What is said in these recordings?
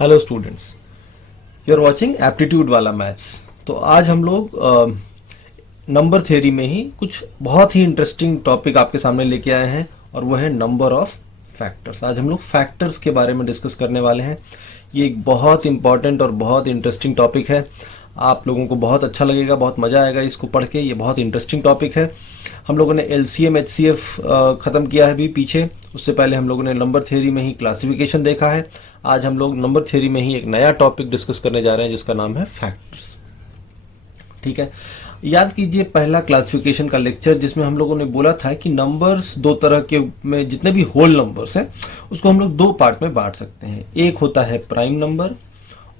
Hello students, you are watching aptitude वाला maths. तो आज हम लोग नंबर थ्योरी में ही कुछ बहुत ही इंटरेस्टिंग टॉपिक आपके सामने लेके आए हैं और वो है नंबर ऑफ फैक्टर्स। आज हम लोग फैक्टर्स के बारे में डिस्कस करने वाले हैं। ये एक बहुत इंपॉर्टेंट और बहुत इंटरेस्टिंग टॉपिक है। आप लोगों को बहुत अच्छा लगेगा, बहुत मजा आएगा इसको पढ़ के। ये बहुत इंटरेस्टिंग टॉपिक है। हम लोगों ने एलसीएम एचसीएफ खत्म किया है अभी पीछे। उससे पहले हम लोगों ने नंबर थ्योरी में ही क्लासिफिकेशन देखा है। आज हम लोग नंबर थ्योरी में ही एक नया टॉपिक डिस्कस करने जा रहे हैं जिसका नाम है फैक्टर्स। ठीक है, याद कीजिए पहला क्लासिफिकेशन का लेक्चर जिसमें हम लोगों ने बोला था कि नंबर्स दो तरह के में, जितने भी होल नंबर्स हैं उसको हम लोग दो पार्ट में बांट सकते हैं। एक होता है प्राइम नंबर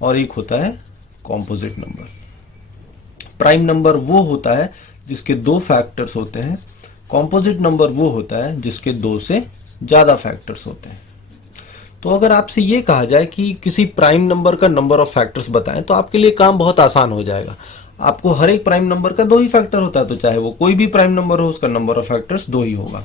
और एक होता है कॉम्पोजिट नंबर। प्राइम नंबर वो होता है जिसके दो फैक्टर्स होते हैं। कॉम्पोजिट नंबर वो होता है जिसके दो से ज्यादा फैक्टर्स होते हैं। तो अगर आपसे ये कहा जाए कि किसी प्राइम नंबर का नंबर ऑफ फैक्टर्स बताएं तो आपके लिए काम बहुत आसान हो जाएगा। आपको हर एक प्राइम नंबर का दो ही फैक्टर होता है, तो चाहे वो कोई भी प्राइम नंबर हो उसका नंबर ऑफ फैक्टर्स दो ही होगा।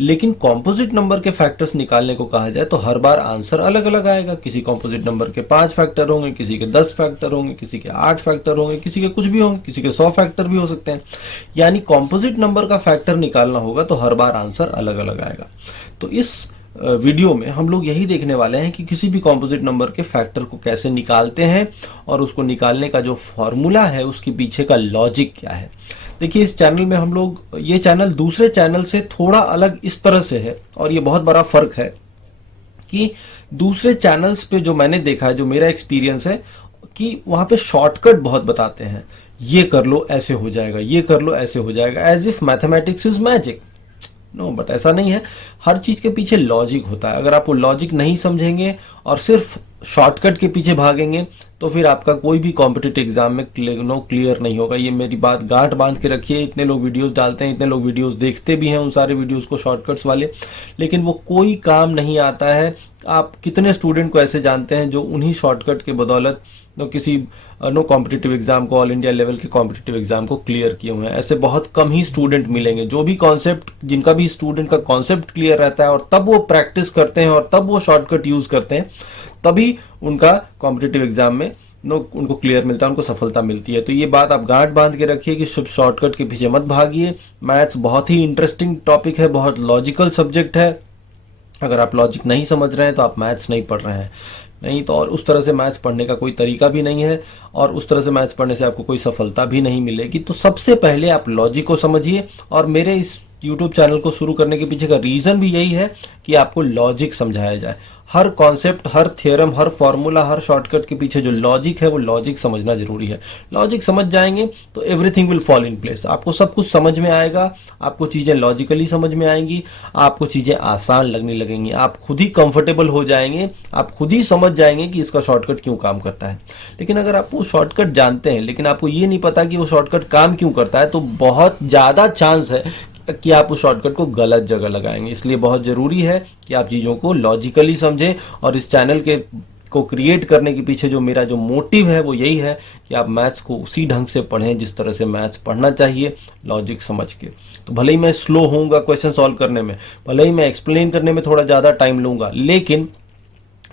लेकिन कॉम्पोजिट नंबर के फैक्टर्स निकालने को कहा जाए तो हर बार आंसर अलग अलग आएगा। किसी कॉम्पोजिट नंबर के 5 फैक्टर होंगे, किसी के 10 फैक्टर होंगे, किसी के 8 फैक्टर होंगे, किसी के कुछ भी होंगे, किसी के 100 फैक्टर भी हो सकते हैं। यानी कॉम्पोजिट नंबर का फैक्टर निकालना होगा तो हर बार आंसर अलग अलग आएगा। तो इस वीडियो में हम लोग यही देखने वाले हैं कि किसी भी कॉम्पोजिट नंबर के फैक्टर को कैसे निकालते हैं और उसको निकालने का जो फॉर्मूला है उसके पीछे का लॉजिक क्या है। देखिए, इस चैनल में हम लोग, ये चैनल दूसरे चैनल से थोड़ा अलग इस तरह से है और ये बहुत बड़ा फर्क है कि दूसरे चैनल्स पे जो मैंने देखा है, जो मेरा एक्सपीरियंस है, कि वहां पे शॉर्टकट बहुत बताते हैं। ये कर लो ऐसे हो जाएगा, ये कर लो ऐसे हो जाएगा, as if mathematics is magic. No, but ऐसा नहीं है। हर चीज के पीछे लॉजिक होता है। अगर आप वो लॉजिक नहीं समझेंगे और सिर्फ शॉर्टकट के पीछे भागेंगे तो फिर आपका कोई भी कॉम्पिटिटिव एग्जाम में क्लियर नहीं होगा। ये मेरी बात गांठ बांध के रखिए। इतने लोग वीडियोस डालते हैं, इतने लोग वीडियोस देखते भी हैं उन सारे वीडियोस को, शॉर्टकट्स वाले, लेकिन वो कोई काम नहीं आता है। आप कितने स्टूडेंट को ऐसे जानते हैं जो उन्हीं शॉर्टकट के बदौलत किसी कॉम्पिटिटिव एग्जाम को, ऑल इंडिया लेवल के कॉम्पिटिटिव एग्जाम को क्लियर किए हुए हैं? ऐसे बहुत कम ही स्टूडेंट मिलेंगे। जो भी कॉन्सेप्ट, जिनका भी स्टूडेंट का कॉन्सेप्ट क्लियर रहता है और तब वो प्रैक्टिस करते हैं और तब वो शॉर्टकट यूज करते हैं, तभी उनका कॉम्पिटिटिव एग्जाम में उनको क्लियर मिलता है, उनको सफलता मिलती है। तो ये बात आप गांठ बांध के रखिए कि शुभ शॉर्टकट के पीछे मत भागिए। मैथ्स बहुत ही इंटरेस्टिंग टॉपिक है, बहुत लॉजिकल सब्जेक्ट है। अगर आप लॉजिक नहीं समझ रहे हैं तो आप मैथ्स नहीं पढ़ रहे हैं। नहीं तो, और उस तरह से मैथ्स पढ़ने का कोई तरीका भी नहीं है और उस तरह से मैथ्स पढ़ने से आपको कोई सफलता भी नहीं मिलेगी। तो सबसे पहले आप लॉजिक को समझिए। और मेरे इस YouTube चैनल को शुरू करने के पीछे का रीजन भी यही है कि आपको लॉजिक समझाया जाए। हर कॉन्सेप्ट, हर थ्योरम, हर फॉर्मूला, हर शॉर्टकट के पीछे जो लॉजिक है वो लॉजिक समझना जरूरी है। लॉजिक समझ जाएंगे तो everything will fall in place. आपको सब कुछ समझ में आएगा, आपको चीजें लॉजिकली समझ में आएंगी, आपको चीजें आसान लगने लगेंगी, आप खुद ही कंफर्टेबल हो जाएंगे, आप खुद ही समझ जाएंगे कि इसका शॉर्टकट क्यों काम करता है। लेकिन अगर आप वो शॉर्टकट जानते हैं लेकिन आपको ये नहीं पता कि वो शॉर्टकट काम क्यों करता है, तो बहुत ज्यादा चांस है कि आप उस शॉर्टकट को गलत जगह लगाएंगे। इसलिए बहुत जरूरी है कि आप चीजों को लॉजिकली समझें। और इस चैनल के को क्रिएट करने के पीछे जो मेरा जो मोटिव है वो यही है कि आप मैथ्स को उसी ढंग से पढ़ें जिस तरह से मैथ्स पढ़ना चाहिए, लॉजिक समझ के। तो भले ही मैं स्लो होऊंगा क्वेश्चन सॉल्व करने में, भले ही मैं एक्सप्लेन करने में थोड़ा ज्यादा टाइम लूंगा, लेकिन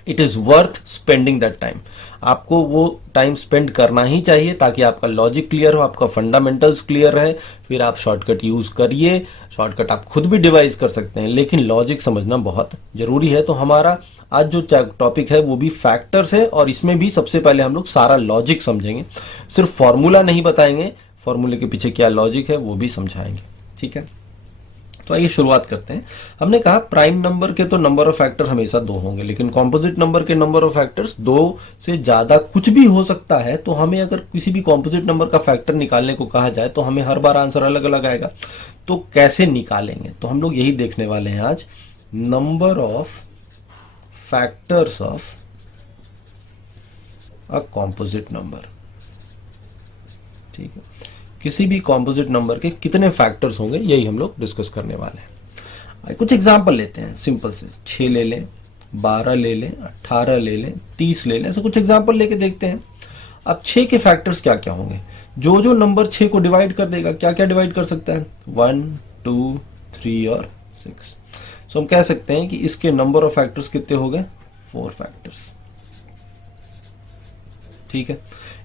it is worth spending that time. आपको वो टाइम स्पेंड करना ही चाहिए ताकि आपका लॉजिक क्लियर हो, आपका फंडामेंटल्स क्लियर रहे। फिर आप शॉर्टकट यूज करिए। शॉर्टकट आप खुद भी डिवाइस कर सकते हैं, लेकिन लॉजिक समझना बहुत जरूरी है। तो हमारा आज जो टॉपिक है वो भी फैक्टर्स है और इसमें भी सबसे पहले हम लोग सारा लॉजिक समझेंगे। सिर्फ फॉर्मूला नहीं बताएंगे, फॉर्मूले के पीछे क्या लॉजिक है वो भी समझाएंगे। ठीक है, तो आइए शुरुआत करते हैं। हमने कहा प्राइम नंबर के तो नंबर ऑफ फैक्टर हमेशा दो होंगे, लेकिन कॉम्पोजिट नंबर के नंबर ऑफ फैक्टर्स दो से ज्यादा कुछ भी हो सकता है। तो हमें अगर किसी भी कॉम्पोजिट नंबर का फैक्टर निकालने को कहा जाए तो हमें हर बार आंसर अलग अलग आएगा। तो कैसे निकालेंगे, तो हम लोग यही देखने वाले हैं आज। Number of factors of a composite number. ठीक है, किसी भी कॉम्पोजिट नंबर के कितने फैक्टर्स होंगे यही हम लोग डिस्कस करने वाले हैं। कुछ एग्जांपल लेते हैं सिंपल से। 6 ले लें, 12 ले लें, 18 ले लें, 30 ले लें। ऐसे कुछ एग्जांपल लेके देखते हैं। अब 6 के फैक्टर्स क्या क्या होंगे? जो जो नंबर 6 को डिवाइड कर देगा, क्या क्या डिवाइड कर सकता है? 1, 2, 3 और 6। सो हम कह सकते हैं कि इसके नंबर ऑफ फैक्टर्स कितने हो गए? 4 फैक्टर्स। ठीक है।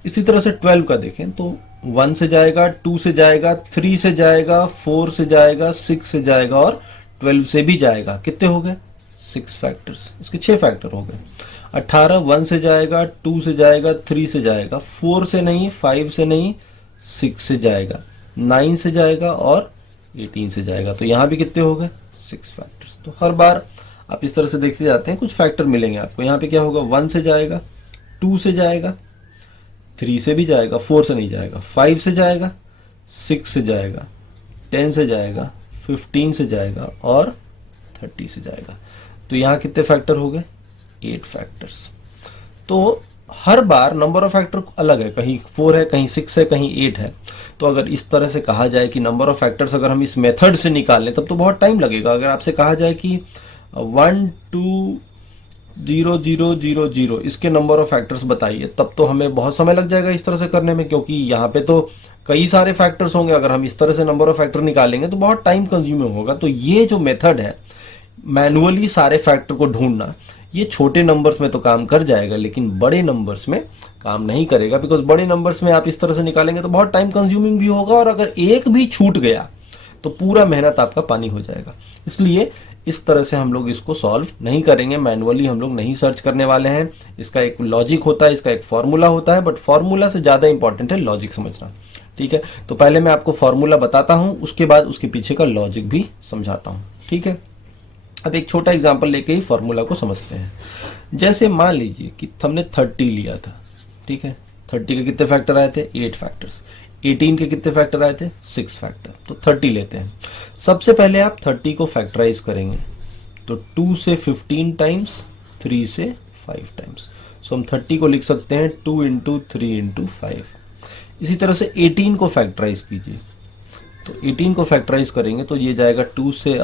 इसी तरह से 12 का देखें तो 1 से जाएगा, 2 से जाएगा, 3 से जाएगा, 4 से जाएगा, 6 से जाएगा और 12 से भी जाएगा। कितने हो गए? 6 फैक्टर्स, इसके 6 फैक्टर हो गए। 18 1 से जाएगा, 2 से जाएगा, 3 से जाएगा, 4 से नहीं, 5 से नहीं, 6 से जाएगा, 9 से जाएगा और 18 से जाएगा। तो यहां भी कितने हो गए? 6 फैक्टर्स। तो हर बार आप इस तरह से देखते जाते हैं, कुछ फैक्टर मिलेंगे आपको। यहाँ पे क्या होगा? 1 से जाएगा, 2 से जाएगा, 3 से भी जाएगा, 4 से नहीं जाएगा, 5 से जाएगा, 6 से जाएगा, 10 से जाएगा, 15 से जाएगा और 30 से जाएगा। तो यहाँ कितने फैक्टर हो गए? 8 फैक्टर्स। तो हर बार नंबर ऑफ फैक्टर अलग है, कहीं 4 है, कहीं 6 है, कहीं 8 है। तो अगर इस तरह से कहा जाए कि नंबर ऑफ फैक्टर्स अगर हम इस मेथड से निकाल लें तब तो बहुत टाइम लगेगा। अगर आपसे कहा जाए कि 1 2 0 0 0 0 इसके नंबर ऑफ फैक्टर्स बताइए, तब तो हमें बहुत समय लग जाएगा इस तरह से करने में, क्योंकि यहाँ पे तो कई सारे फैक्टर्स होंगे। अगर हम इस तरह से नंबर ऑफ फैक्टर निकालेंगे तो बहुत टाइम कंज्यूमिंग होगा। तो ये जो मेथड है मैनुअली सारे फैक्टर को ढूंढना, ये छोटे नंबर्स में तो काम कर जाएगा लेकिन बड़े नंबर्स में काम नहीं करेगा, बिकॉज बड़े नंबर्स में आप इस तरह से निकालेंगे तो बहुत टाइम कंज्यूमिंग भी होगा और अगर एक भी छूट गया तो पूरा मेहनत आपका पानी हो जाएगा। इसलिए इस तरह से हम लोग इसको सॉल्व नहीं करेंगे, मैनुअली हम लोग नहीं सर्च करने वाले हैं। इसका एक लॉजिक होता है, इसका एक फॉर्मूला होता है, बट फॉर्मूला से ज्यादा इंपॉर्टेंट है लॉजिक समझना। ठीक है, तो पहले मैं आपको फॉर्मूला बताता हूं, उसके बाद उसके पीछे का लॉजिक भी समझाता हूं। ठीक है, अब एक छोटा एग्जांपल लेके ही फॉर्मूला को समझते हैं। जैसे मान लीजिए कि हमने 30 लिया था। ठीक है, 30 के कितने फैक्टर आए थे? 8 फैक्टर्स। 18 के कितने फैक्टर आए थे? 6 फैक्टर। तो 30 लेते हैं। सबसे पहले आप 30 को फैक्टराइज करेंगे तो 2 से 15 टाइम्स, 3 से 5 टाइम्स। सो हम 30 को लिख सकते हैं 2 इंटू 3 इंटू 5। इसी तरह से 18 को फैक्टराइज कीजिए तो 18 को फैक्टराइज करेंगे तो ये जाएगा 3 से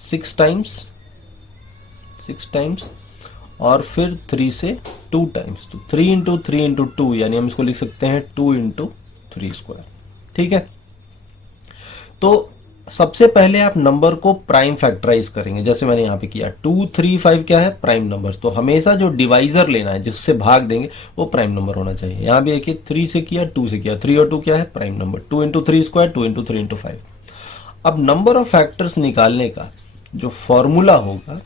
6 टाइम्स, 6 टाइम्स और फिर 3 से 2 टाइम्स। तो 3 इंटू 3 इंटू 2 यानी हम इसको लिख सकते हैं 2 इंटू 3 स्क्वायर। ठीक है, तो सबसे पहले आप नंबर को प्राइम फैक्टराइज करेंगे, जैसे मैंने यहां पे किया। 2 3 5 क्या है? Prime numbers. तो हमेशा जो डिवाइजर लेना है, जिससे भाग देंगे, वो प्राइम नंबर होना चाहिए। यहां भी देखिए 3 से किया, 2 से किया, 3 और 2 क्या है? Prime number. 2 into 3 square, 2 into 3 into 5। अब नंबर ऑफ फैक्टर्स निकालने का जो फॉर्मूला होगा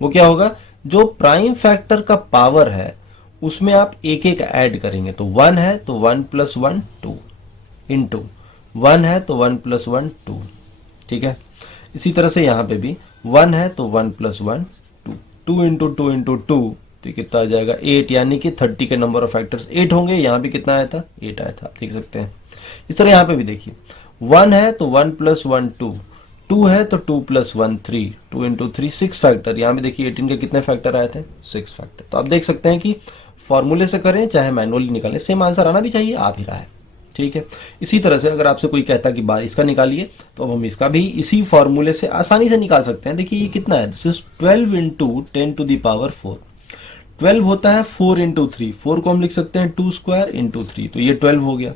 वो क्या होगा? जो प्राइम फैक्टर का पावर है उसमें आप एक एक ऐड करेंगे। तो 1 है तो 1 प्लस 1 2 इंटू 1 है तो 1 प्लस 1 2। ठीक है, इसी तरह से यहां पे भी 1 है तो 1 प्लस 1 2, 2 इंटू 2 इंटू 2 तो कितना आ जाएगा? 8। यानी कि 30 के नंबर ऑफ फैक्टर्स 8 होंगे। यहां भी कितना आया था? 8 आया था, आप देख सकते हैं। इस तरह यहां पे भी देखिए 1 है तो 1 प्लस 1 2, 2 है तो 2 प्लस 1 3, 2 इंटू 3 6 फैक्टर। यहां भी देखिए 18 के कितने फैक्टर आए थे? 6 फैक्टर। तो आप देख सकते हैं कि फॉर्मूले से करें चाहे मैनुअली निकालें, सेम आंसर आना भी चाहिए, आ भी रहा है। ठीक है, इसी तरह से अगर आपसे कोई कहता कि बार इसका निकालिए तो हम इसका भी इसी फॉर्मूले से आसानी से निकाल सकते हैं। देखिए ये कितना है? This is 12 into 10 to the power 4। 12 होता है 4 इंटू 3। 4 को हम लिख सकते हैं 2 स्क्वायर इंटू 3, तो ये 12 हो गया।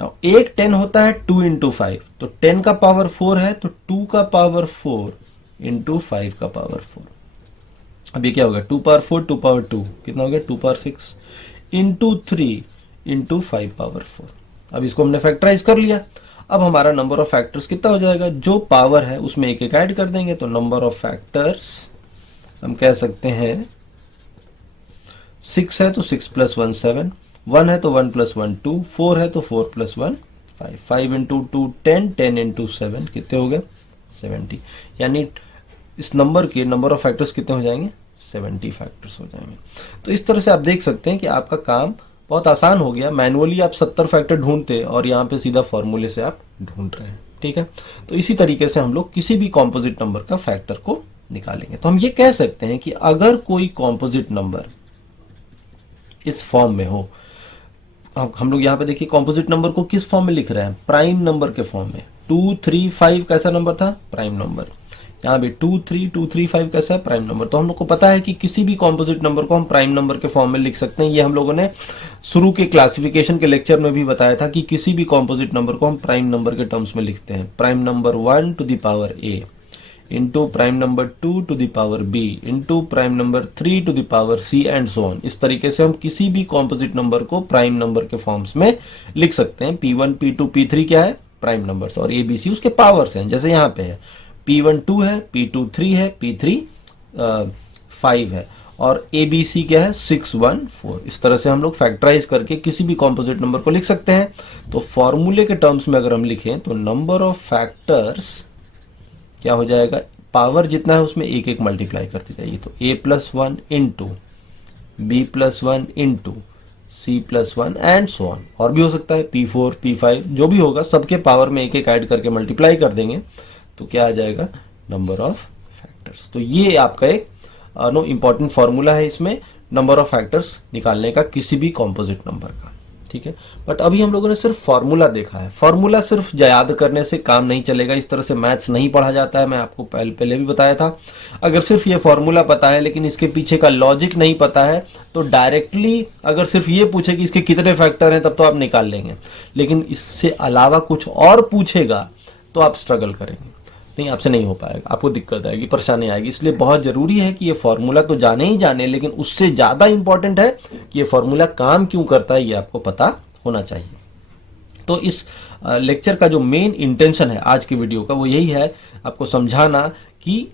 नाउ एक 10 होता है 2 इंटू 5, तो 10 का पावर 4 है तो 2 का पावर 4 इंटू 5 का पावर 4। अब ये क्या होगा? 2 पावर 4 2 पावर 2 कितना हो गया? 2 पावर 6 इंटू 3 इंटू 5 पावर 4। अब इसको हमने फैक्टराइज कर लिया। अब हमारा नंबर ऑफ फैक्टर्स कितना हो जाएगा? जो पावर है उसमें एक एक ऐड कर देंगे तो नंबर ऑफ फैक्टर्स हम कह सकते हैं 6 है तो 6 प्लस 1 7, 1 है तो 1 प्लस 1 2, 4 है तो 4 प्लस 1 5, 5 इंटू 2 10, 10 इंटू 7 कितने हो गए? 70। यानी इस नंबर के नंबर ऑफ फैक्टर्स कितने हो जाएंगे? 70 फैक्टर्स हो जाएंगे। तो इस तरह से आप देख सकते हैं कि आपका काम बहुत आसान हो गया। मैनुअली आप 70 फैक्टर ढूंढते और यहाँ पे सीधा फॉर्मूले से आप ढूंढ रहे हैं। ठीक है, तो इसी तरीके से हम लोग किसी भी कॉम्पोजिट नंबर का फैक्टर को निकालेंगे। तो हम ये कह सकते हैं कि अगर कोई कॉम्पोजिट नंबर इस फॉर्म में हो, हम लोग यहाँ पे देखिए कॉम्पोजिट नंबर को किस फॉर्म में लिख रहे हैं? प्राइम नंबर के फॉर्म में। 2 3 5 कैसा नंबर था? Prime number. यहाँ भी 2 3 2 3 5 कैसा है? Prime number. तो हम लोग को पता है कि किसी भी कॉम्पोजिट नंबर को हम प्राइम नंबर के फॉर्म में लिख सकते हैं। ये हम लोगों ने शुरू के क्लासिफिकेशन के लेक्चर में भी बताया था कि किसी भी कॉम्पोजिट नंबर को हम प्राइम नंबर के टर्म्स में लिखते हैं। Prime number 1 to the power a into prime number 2 to the power b into prime number 3 to the power c and so on. इस तरीके से हम किसी भी कॉम्पोजिट नंबर को प्राइम नंबर के फॉर्म्स में लिख सकते हैं। p1 p2 p3 क्या है, प्राइम नंबर्स, और abc उसके पावर्स हैं। जैसे यहाँ पे है p1 2 है, p2 3 है, p3 5 है, और ABC क्या है 6 1 4। इस तरह से हम लोग फैक्टराइज करके किसी भी कॉम्पोजिट नंबर को लिख सकते हैं। तो फॉर्मूले के टर्म्स में अगर हम लिखें तो नंबर ऑफ फैक्टर्स क्या हो जाएगा, पावर जितना है उसमें एक एक मल्टीप्लाई करती जाइए। तो a+1 into b+1 into c+1 and so on. और भी हो सकता है p4 p5 जो भी होगा, सबके पावर में एक एक ऐड करके मल्टीप्लाई कर देंगे तो क्या आ जाएगा, नंबर ऑफ फैक्टर्स। तो ये आपका एक इंपॉर्टेंट फॉर्मूला है इसमें नंबर ऑफ फैक्टर्स निकालने का किसी भी कॉम्पोजिट नंबर का, ठीक है। बट अभी हम लोगों ने सिर्फ फॉर्मूला देखा है। फॉर्मूला सिर्फ याद करने से काम नहीं चलेगा, इस तरह से मैथ्स नहीं पढ़ा जाता है। मैं आपको पहले भी बताया था। अगर सिर्फ ये फॉर्मूला पता है लेकिन इसके पीछे का लॉजिक नहीं पता है तो डायरेक्टली अगर सिर्फ ये पूछे कि इसके कितने फैक्टर हैं तब तो आप निकाल लेंगे, लेकिन इससे अलावा कुछ और पूछेगा तो आप स्ट्रगल करेंगे, नहीं, आपसे नहीं हो पाएगा, आपको दिक्कत आएगी, परेशानी आएगी। इसलिए बहुत जरूरी है कि ये फॉर्मूला तो जाने ही जाने, लेकिन उससे ज्यादा इंपॉर्टेंट है कि ये फॉर्मूला काम क्यों करता है ये आपको पता होना चाहिए। तो इस लेक्चर का जो मेन इंटेंशन है आज की वीडियो का वो यही है, आपको समझाना कि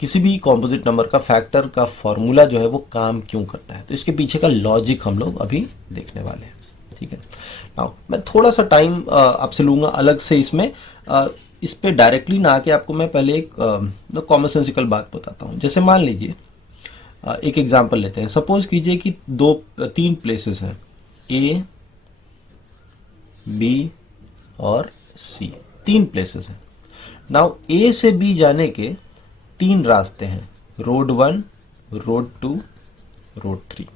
किसी भी कॉम्पोजिट नंबर का फैक्टर का फॉर्मूला जो है वो काम क्यों करता है। तो इसके पीछे का लॉजिक हम लोग अभी देखने वाले हैं, ठीक है। नाउ मैं थोड़ा सा टाइम आपसे लूंगा अलग से इसमें, इस पे डायरेक्टली ना आके आपको मैं पहले एक कॉमन सेंसिकल बात बताता हूं। जैसे मान लीजिए एक एग्जांपल लेते हैं। सपोज कीजिए कि 3 प्लेसेस हैं, ए बी और सी, 3 प्लेसेस हैं। नाउ ए से बी जाने के 3 रास्ते हैं, रोड 1, रोड 2, रोड 3,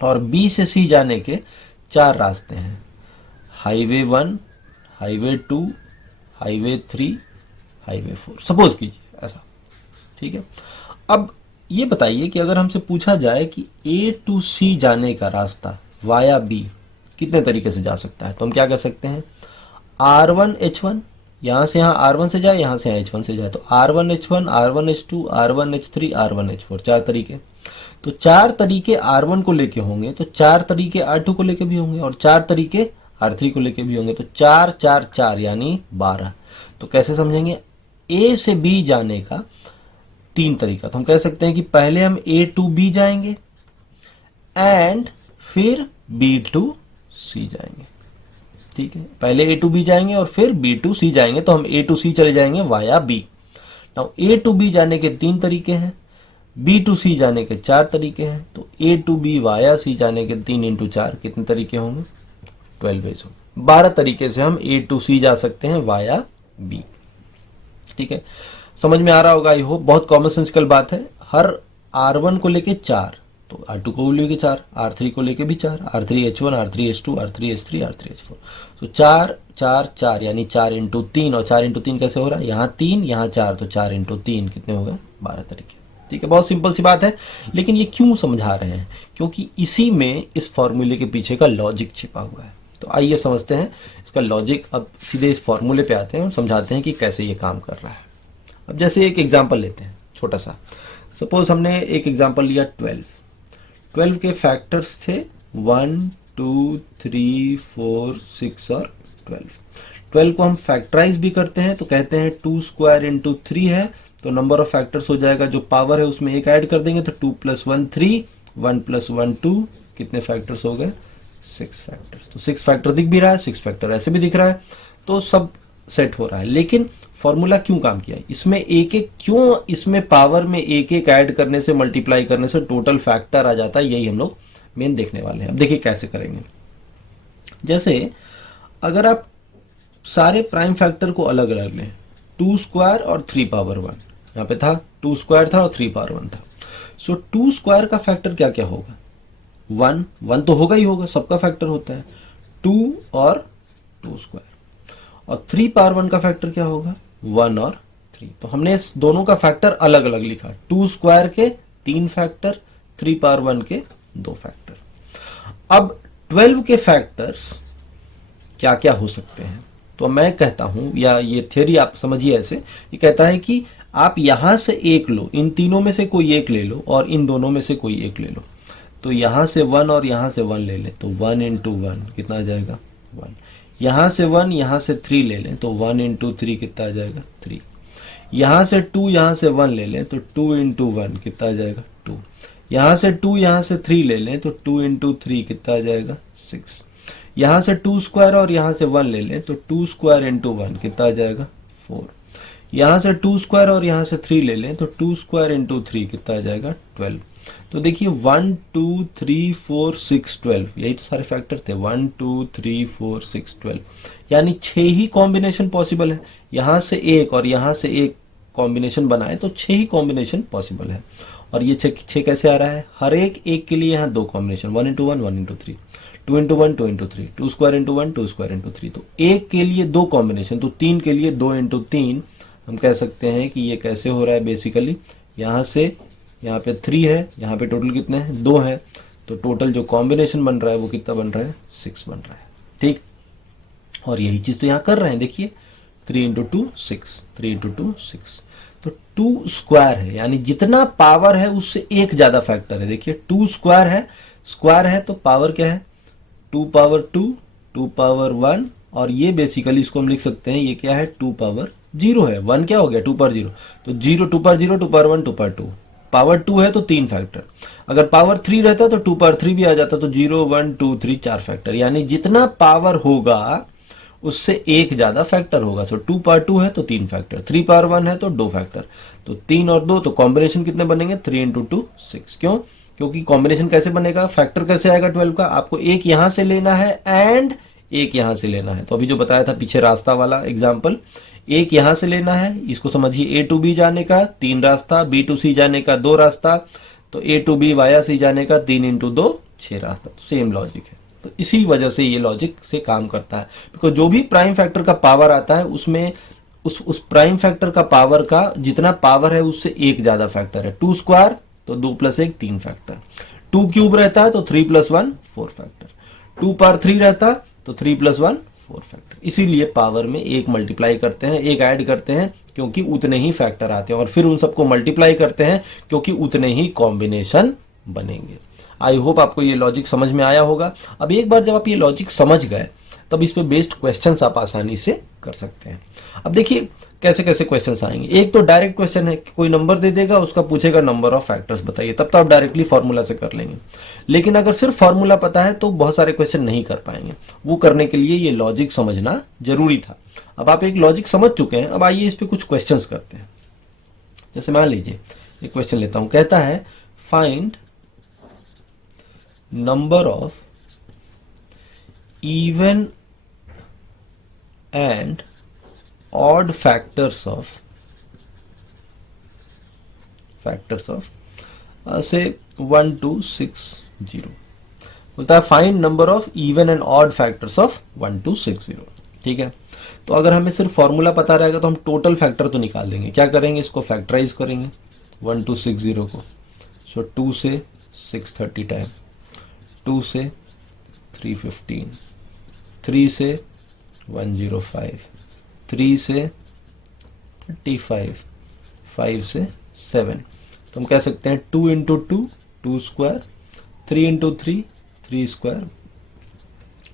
और बी से सी जाने के 4 रास्ते हैं, highway 1, highway 2, highway 3, highway 4। Suppose कीजिए ऐसा, ठीक है। अब ये बताइए कि अगर हमसे पूछा जाए कि A टू C जाने का रास्ता वाया B कितने तरीके से जा सकता है, तो हम क्या कह सकते हैं, R1 H1, यहां से यहां R1 से जाए, यहां से यहां H1 से जाए, तो R1 H1, R1 H2, R1 H3, R1 H4, 4 तरीके। तो 4 तरीके R1 को लेके होंगे तो 4 तरीके R2 को लेके भी होंगे, और 4 तरीके R3 को लेके भी होंगे, तो 4 4 4 यानी 12। तो कैसे समझेंगे, A से B जाने का 3 तरीका। तो हम कह सकते हैं कि पहले हम A टू B जाएंगे एंड फिर B टू C जाएंगे, ठीक है। पहले A टू B जाएंगे और फिर B टू C जाएंगे, तो हम A टू C चले जाएंगे via B। Now A to B जाने के 3 तरीके हैं, B टू C जाने के 4 तरीके हैं, तो A to B via C जाने के 3 इंटू 4 कितने तरीके होंगे, 12 वेज होंगे। 12 तरीके से हम A टू C जा सकते हैं वाया B, ठीक है। समझ में आ रहा होगा, आई होप। बहुत कॉमन सेंसिकल बात है। हर R1 को लेके 4, तो R2 को लेके 4, R3 को लेके भी 4, R3 H1, R3 H2, R3 H3, R3 H4। तो 4 4 4 यानी 4 इंटू 3, और 4 इंटू 3 कैसे हो रहा है, यहाँ 3 यहाँ 4, तो 4 इंटू 3 कितने हो गए, 12 तरीके, ठीक है। बहुत सिंपल सी बात है, लेकिन ये क्यों समझा रहे हैं, क्योंकि इसी में इस फॉर्मूले के पीछे का लॉजिक छिपा हुआ है। तो आइए समझते हैं इसका लॉजिक। अब सीधे इस फॉर्मूले पे आते हैं और समझाते हैं कि कैसे ये काम कर रहा है। अब जैसे एक एग्जांपल लेते हैं छोटा सा। सपोज हमने एक एग्जांपल लिया 12 के फैक्टर्स थे 1 2 3 4 6 और 12 को हम फैक्टराइज भी करते हैं, तो कहते हैं 2 स्क्वायर इंटू 3 है, तो नंबर ऑफ फैक्टर्स हो जाएगा, जो पावर है उसमें एक ऐड कर देंगे, तो 2 + 1 3, 1 + 1 2, कितने फैक्टर्स हो गए, 6 फैक्टर्स। तो 6 फैक्टर दिख भी रहा है, 6 फैक्टर ऐसे भी दिख रहा है, तो सब सेट हो रहा है। लेकिन फॉर्मूला क्यों काम किया, इसमें एक एक क्यों, इसमें पावर में एक एक ऐड करने से, मल्टीप्लाई करने से टोटल फैक्टर आ जाता है, यही हम लोग मेन देखने वाले हैं। अब देखिए कैसे करेंगे। जैसे अगर आप सारे प्राइम फैक्टर को अलग अलग लें, 2 स्क्वायर और 3 पावर 1, यहाँ पे था 2 स्क्वायर था और 3 पावर 1 था। सो 2 स्क्वायर का फैक्टर क्या क्या होगा, 1 तो होगा ही होगा, सबका फैक्टर होता है 2 और 2 स्क्वायर, और 3 पावर 1 का फैक्टर क्या होगा, 1 और 3। तो हमने इस दोनों का फैक्टर अलग अलग लिखा, 2 स्क्वायर के 3 फैक्टर, 3 पावर 1 के 2 फैक्टर। अब 12 के फैक्टर्स क्या क्या हो सकते हैं, तो मैं कहता हूं, या ये थ्योरी आप समझिए ऐसे, ये कहता है कि आप यहां से एक लो, इन तीनों में से कोई एक ले लो और इन दोनों में से कोई एक ले लो। तो यहां से 1 और यहां से 1 ले लें तो 1 इंटू 1 कितना आ जाएगा 1। यहां से 1 यहां से 3 ले लें तो 1 इंटू 3 कितना आ जाएगा 3। यहां से 2 यहां से 1 ले लें तो 2 इंटू 1 कितना आ जाएगा 2। यहां से 2 यहां से 3 ले लें तो 2 इंटू 3 कितना आ जाएगा 6। यहां से 2 स्क्वायर और यहां से 1 ले लें तो 2 स्क्वायर इंटू 1 कितना आ जाएगा 4। यहां से 2 स्क्वायर और यहां से 3 ले लें तो 2 स्क्वायर इंटू 3 कितना आ जाएगा 12। तो देखिए 1 2 3 4 6 12 यही तो सारे फैक्टर थे 1 2 3 4 6 12 यानी 6 ही कॉम्बिनेशन पॉसिबल है। यहां से एक और यहां से एक कॉम्बिनेशन बनाए तो 6 ही कॉम्बिनेशन पॉसिबल है। और ये 6 कैसे आ रहा है, हर एक के लिए यहाँ 2 combination 1 into 1 1 into 3 2 into 1 2 into 3 2 square into 1 2 square into 3। तो एक के लिए 2 कॉम्बिनेशन तो 3 के लिए 2 इंटू 3। हम कह सकते हैं कि ये कैसे हो रहा है, बेसिकली यहां से यहाँ पे 3 है, यहाँ पे टोटल कितने हैं 2 है, तो टोटल जो कॉम्बिनेशन बन रहा है वो कितना बन रहा है 6 बन रहा है। ठीक, और यही चीज तो यहाँ कर रहे हैं, देखिए 3 इंटू 2 6 3 इंटू 2 6। तो 2 स्क्वायर है यानी जितना पावर है उससे एक ज्यादा फैक्टर है। देखिए 2 स्क्वायर है तो पावर क्या है 2 पावर 2 2 पावर 1 और ये बेसिकली इसको हम लिख सकते हैं ये क्या है 2 पावर 0 है। 1 क्या हो गया 2 पावर 0 तो 0 2 पावर 0 2 पावर 1 2 पावर 2 पावर 2 है तो 3 फैक्टर। अगर पावर 3 रहता तो 2 पावर 3 भी आ जाता तो 0 1 2 3 4 फैक्टर। यानी जितना पावर होगा उससे एक ज्यादा फैक्टर होगा। सो 2 पावर 2 है तो 3 फैक्टर, 3 पावर 1 है तो 2 फैक्टर, तो 3 और 2 तो कॉम्बिनेशन कितने बनेंगे 3 इंटू 2 6। क्यों, क्योंकि कॉम्बिनेशन कैसे बनेगा, फैक्टर कैसे आएगा 12 का, आपको एक यहां से लेना है एंड एक यहां से लेना है। तो अभी जो बताया था पीछे रास्ता वाला एग्जाम्पल, एक यहां से लेना है, इसको समझिए A to B जाने का 3 रास्ता, B to C जाने का 2 रास्ता, तो A to B via C जाने का 3 इंटू 2 6 रास्ता। सेम लॉजिक है, तो इसी वजह से ये लॉजिक से काम करता है। बिकॉज जो भी प्राइम फैक्टर का पावर आता है उसमें उस प्राइम फैक्टर का पावर का जितना पावर है उससे एक ज्यादा फैक्टर है। 2 स्क्वायर तो 2 प्लस 1 3 फैक्टर, 2 क्यूब रहता है तो 3 प्लस 1 4 फैक्टर, 2 पावर 3 रहता तो 3 प्लस 1 4 फैक्टर। इसीलिए पावर में एक मल्टीप्लाई करते हैं, एक ऐड करते हैं क्योंकि उतने ही फैक्टर आते हैं, और फिर उन सबको मल्टीप्लाई करते हैं क्योंकि उतने ही कॉम्बिनेशन बनेंगे। आई होप आपको ये लॉजिक समझ में आया होगा। अब एक बार जब आप ये लॉजिक समझ गए तब इस पे बेस्ड क्वेश्चंस आप आसानी से कर सकते हैं। अब देखिए कैसे कैसे क्वेश्चंस आएंगे। एक तो डायरेक्ट क्वेश्चन है कि कोई नंबर दे देगा, उसका पूछेगा नंबर ऑफ फैक्टर्स बताइए, तब तो आप डायरेक्टली फॉर्मूला से कर लेंगे। लेकिन अगर सिर्फ फॉर्मूला पता है तो बहुत सारे क्वेश्चन नहीं कर पाएंगे। वो करने के लिए ये लॉजिक समझना जरूरी था। अब आप एक लॉजिक समझ चुके हैं, अब आइए इस पे कुछ क्वेश्चन करते हैं। जैसे मान लीजिए एक क्वेश्चन लेता हूं, कहता है find number of even and odd factors of say 1 to 6 0। बोलता है find number of even and odd factors of 1 to 6 0। ठीक है, तो अगर हमें सिर्फ फॉर्मूला पता रहेगा तो हम टोटल फैक्टर तो निकाल देंगे। क्या करेंगे, इसको फैक्टराइज करेंगे 1 to 6 0 को। सो 2 से 630 टाइम, 2 से 315, 3 से 105, 3 से 35, 5 से 7। तो हम कह सकते हैं 2 into 2 2 square, 3 into 3 3 square,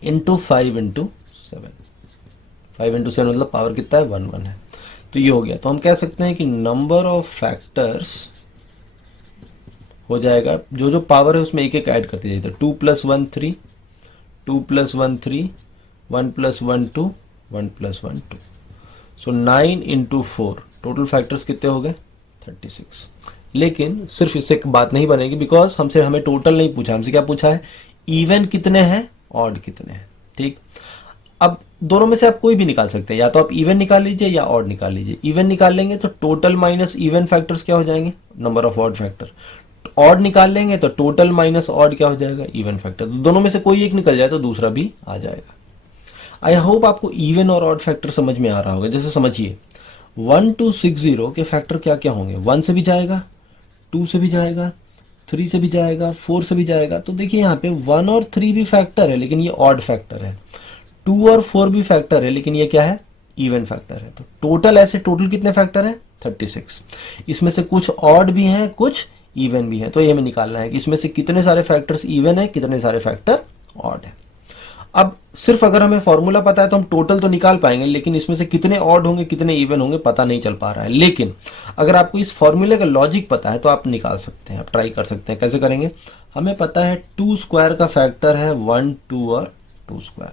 into 5 into 7। 5 into 7 मतलब पावर कितना है 1 1 है। तो ये हो गया। तो हम कह सकते हैं कि नंबर ऑफ फैक्टर्स हो जाएगा, जो जो पावर है उसमें एक एक ऐड करते जाइए। 2 प्लस 1 3, 2 प्लस 1 3, 1 प्लस 1 2, 1 प्लस 1 2। सो 9 इंटू 4 टोटल फैक्टर्स कितने हो गए 36। लेकिन सिर्फ इससे एक बात नहीं बनेगी, बिकॉज हमसे हमें टोटल नहीं पूछा, हमसे क्या पूछा है इवन कितने हैं ऑड कितने हैं। ठीक, अब दोनों में से आप कोई भी निकाल सकते हैं, या तो आप इवन निकाल लीजिए या ऑड निकाल लीजिए। इवन निकाल लेंगे तो टोटल माइनस इवन फैक्टर्स क्या हो जाएंगे number of odd factor. Odd निकाल लेंगे तो टोटल माइनस ऑड क्या हो जाएगा इवन फैक्टर। तो दोनों में से कोई एक निकल जाए तो दूसरा भी आ जाएगा। आई होप आपको इवन और ऑड फैक्टर समझ में आ रहा होगा। जैसे समझिए 1 to 6 0 के फैक्टर क्या क्या होंगे, 1 से भी जाएगा, 2 से भी जाएगा, 3 से भी जाएगा, 4 से भी जाएगा। तो देखिए यहाँ पे 1 और 3 भी फैक्टर है लेकिन ये ऑड फैक्टर है, 2 और 4 भी फैक्टर है लेकिन ये क्या है इवन फैक्टर है। तो टोटल ऐसे टोटल कितने फैक्टर हैं? 36। इसमें से कुछ ऑड भी हैं, कुछ इवन भी हैं। तो ये हमें निकालना है कि इसमें से कितने सारे फैक्टर्स इवन है, कितने सारे फैक्टर ऑड है। अब सिर्फ अगर हमें फॉर्मूला पता है तो हम टोटल तो निकाल पाएंगे, लेकिन इसमें से कितने ऑड होंगे कितने इवन होंगे पता नहीं चल पा रहा है। लेकिन अगर आपको इस फॉर्मूले का लॉजिक पता है तो आप निकाल सकते हैं, आप ट्राई कर सकते हैं। कैसे करेंगे? हमें पता है 2 स्क्वायर का फैक्टर है 1 2 और 2 स्क्वायर,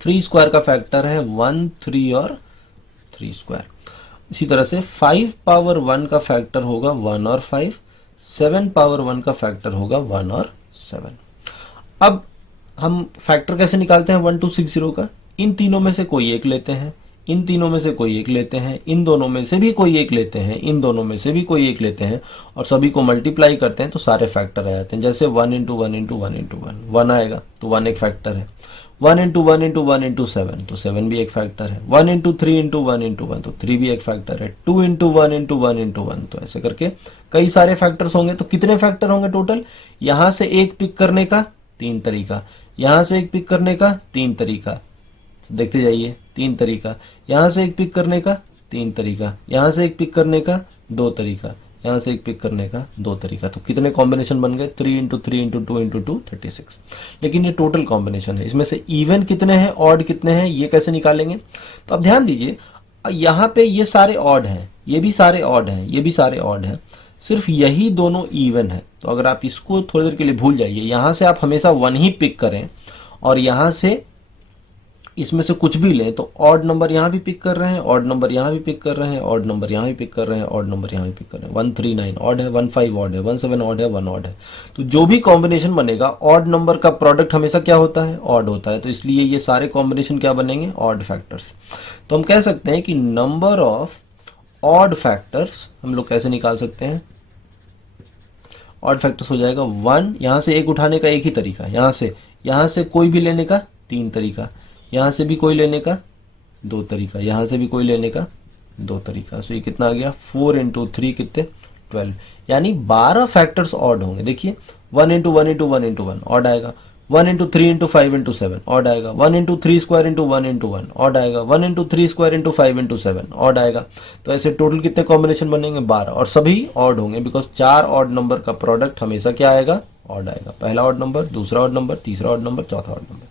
3 स्क्वायर का फैक्टर है 1 3 और 3 स्क्वायर। इसी तरह से 5 पावर 1 का फैक्टर होगा 1 और 5, 7 पावर 1 का फैक्टर होगा 1 और 7। अब हम फैक्टर कैसे निकालते हैं 1260 का? इन तीनों में से कोई एक लेते हैं, इन तीनों में से कोई एक लेते हैं, इन दोनों में से भी कोई एक लेते हैं, इन दोनों में से भी कोई एक लेते हैं और सभी को मल्टीप्लाई करते हैं तो सारे फैक्टर आ जाते हैं। जैसे 1 इंटू 1 इंटू 1 इंटू 1, 1 आएगा तो 1 एक फैक्टर है। 1 इंटू 1 इंटू 1 इंटू 7 तो 7 भी एक फैक्टर है। 1 इंटू 3 इंटू 1 इंटू 1 तो 3 भी एक फैक्टर है। 2 इंटू 1 इंटू 1 इंटू 1 तो ऐसे करके कई सारे फैक्टर्स होंगे। तो कितने फैक्टर होंगे टोटल? यहां से एक पिक करने का 3 तरीका, यहां से एक पिक करने का 3 तरीका, देखते जाइए 3 तरीका, यहां से एक पिक करने का 3 तरीका, यहां से एक पिक करने का 2 तरीका, यहां से एक पिक करने का 2 तरीका। तो कितने कॉम्बिनेशन बन गए? 3 इंटू 3 इंटू 2 इंटू 2 36। लेकिन ये टोटल कॉम्बिनेशन है, इसमें से इवन कितने हैं, ऑड कितने हैं, ये कैसे निकालेंगे? तो अब ध्यान दीजिए, यहां पे ये सारे ऑड हैं, ये भी सारे ऑड हैं, ये भी सारे ऑड हैं, सिर्फ यही दोनों इवन है। तो अगर आप इसको थोड़ी देर के लिए भूल जाइए, यहां से आप हमेशा 1 ही पिक करें और यहां से इसमें से कुछ भी लें तो ऑड नंबर यहां भी पिक कर रहे हैं, ऑड नंबर यहां भी पिक कर रहे हैं, ऑड नंबर यहां भी पिक कर रहे हैं, ऑड नंबर यहां भी पिक कर रहे हैं। 139 ऑड है, 15 ऑड है, 17 ऑड है, 1 ऑड है। तो जो भी कॉम्बिनेशन बनेगा ऑड नंबर का प्रोडक्ट हमेशा क्या होता है? ऑड होता है। तो इसलिए ये सारे कॉम्बिनेशन क्या बनेंगे? Odd factors. तो हम कह सकते हैं कि नंबर ऑफ ऑड फैक्टर्स हम लोग कैसे निकाल सकते हैं? ऑड फैक्टर्स हो जाएगा 1, यहां से एक उठाने का एक ही तरीका, यहां से कोई भी लेने का 3 तरीका, यहां से भी कोई लेने का 2 तरीका, यहां से भी कोई लेने का 2 तरीका। सो ये कितना आ गया? 4 इंटू 3 कितने? 12, यानी 12 फैक्टर्स ऑड होंगे। देखिए 1 इंटू 1 इंटू 1 इंटू 1 ऑड आएगा, 1 इंटू 3 इंटू 5 इंटू 7 ऑड आएगा, 1 into 3 square into 1 into 1 odd आएगा, 1 into 3 square into 5 into 7 odd आएगा। तो ऐसे टोटल कितने कॉम्बिनेशन बनेंगे? 12, और सभी ऑड होंगे बिकॉज 4 ऑड नंबर का प्रोडक्ट हमेशा क्या आएगा? ऑड आएगा। पहला ऑड नंबर, दूसरा ऑड नंबर, तीसरा ऑड नंबर, चौथा ऑड नंबर।